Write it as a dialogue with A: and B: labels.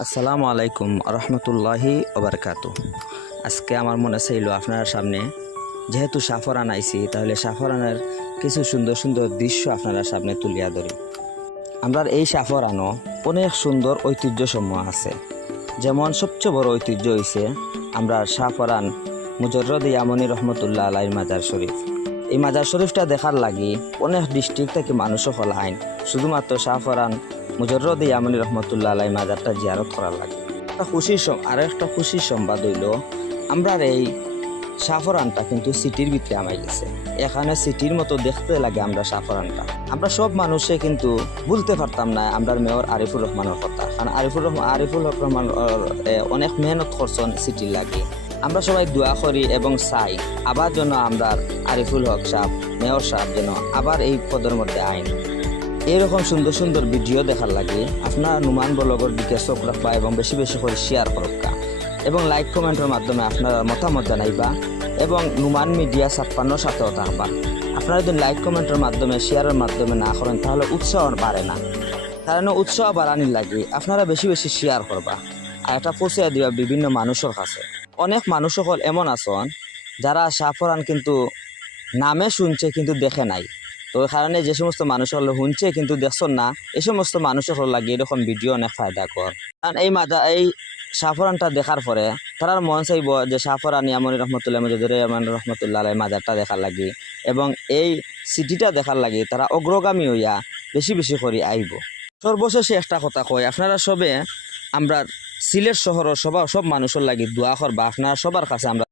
A: আসসালামু আলাইকুম রহমতুল্লাহি ওবরকাতু। আজকে আমার মনে চাইল আপনার সামনে, যেহেতু সাফরান আইছি, তাহলে সাফরানের কিছু সুন্দর সুন্দর দৃশ্য আপনারা সামনে তুলিয়া ধরি। আমরা এই সাফরানও অনেক সুন্দর ঐতিহ্যসমূহ আছে। যেমন সবচেয়ে বড় ঐতিহ্য হইছে আমরা সাফরান মুজরদ ইয়ামনি রহমতুল্লাহ আলাই মাজার শরীফ। এই মাজার শরীফটা দেখার লাগি অনেক ডিস্ট্রিক্ট থেকে মানুষও হল আইন। শুধুমাত্র সাফরান মুজরদ ইয়ামনি রহমতুল্লাহ আলাই মাজারটা জিয়ারত করার লাগে। একটা খুশির আর একটা খুশির সংবাদ হইল আমরা এই সাফরানটা কিন্তু সিটির ভিতরে আমাই গেছে। এখানে সিটির মতো দেখতে লাগে আমরা সাফরানটা আমরা সব মানুষে কিন্তু বলতে পারতাম না আমরা মেয়র আরিফুর রহমানের কথা। কারণ আরিফুর রহমান আরিফুর রহমান অনেক মেহনত করছেন সিটির লাগে। আমরা সবাই দোয়া করি এবং চাই। আবার যেন আমরা আরিফুল হক সাহ মেয়র সাহেব যেন আবার এই পদের মধ্যে আইন। এরকম সুন্দর সুন্দর ভিডিও দেখার লাগে আপনার নুমান ব্লগের দিকে চোখ রাখবা এবং বেশি বেশি করে শেয়ার করবা এবং লাইক কমেন্টের মাধ্যমে আপনারা মতামত জানাইবা এবং নুমান মিডিয়া ছাপ্পান্নর সাথেও থাকবা আপনারা যদি লাইক কমেন্টের মাধ্যমে শেয়ারের মাধ্যমে না করেন, তাহলে উৎসাহ বাড়ে না। কারণ উৎসাহ বাড়ানির লাগে আপনারা বেশি বেশি শেয়ার করবা। আর এটা পৌঁছে দিবা বিভিন্ন মানুষের কাছে। অনেক মানুষ সকল এমন আছেন যারা সাফরান কিন্তু নামে শুনছে কিন্তু দেখে নাই। তো কারণে যে সমস্ত মানুষ হলো শুনছে কিন্তু দেখছেন না এই সমস্ত মানুষের হল লাগে এরকম ভিডিও অনেক ফায়দা কর। কারণ এই মাদা, এই সাফরানটা দেখার পরে তারার মন চাইব যে সাফরান ইয়ামনি রহমতুল্লাহ মজুদুর ইয়ামান রহমতুল্লাহ আলাই মাজারটা দেখার লাগি এবং এই সিটিটা দেখার লাগি তারা অগ্রগামী হইয়া বেশি বেশি করে আইব। সর্বশেষে একটা কথা কয় আপনারা সবে আমরা সিলেট শহর সবা সব মানুষের লাগে দোয়া করবা। আপনার সবার কাছে আমরা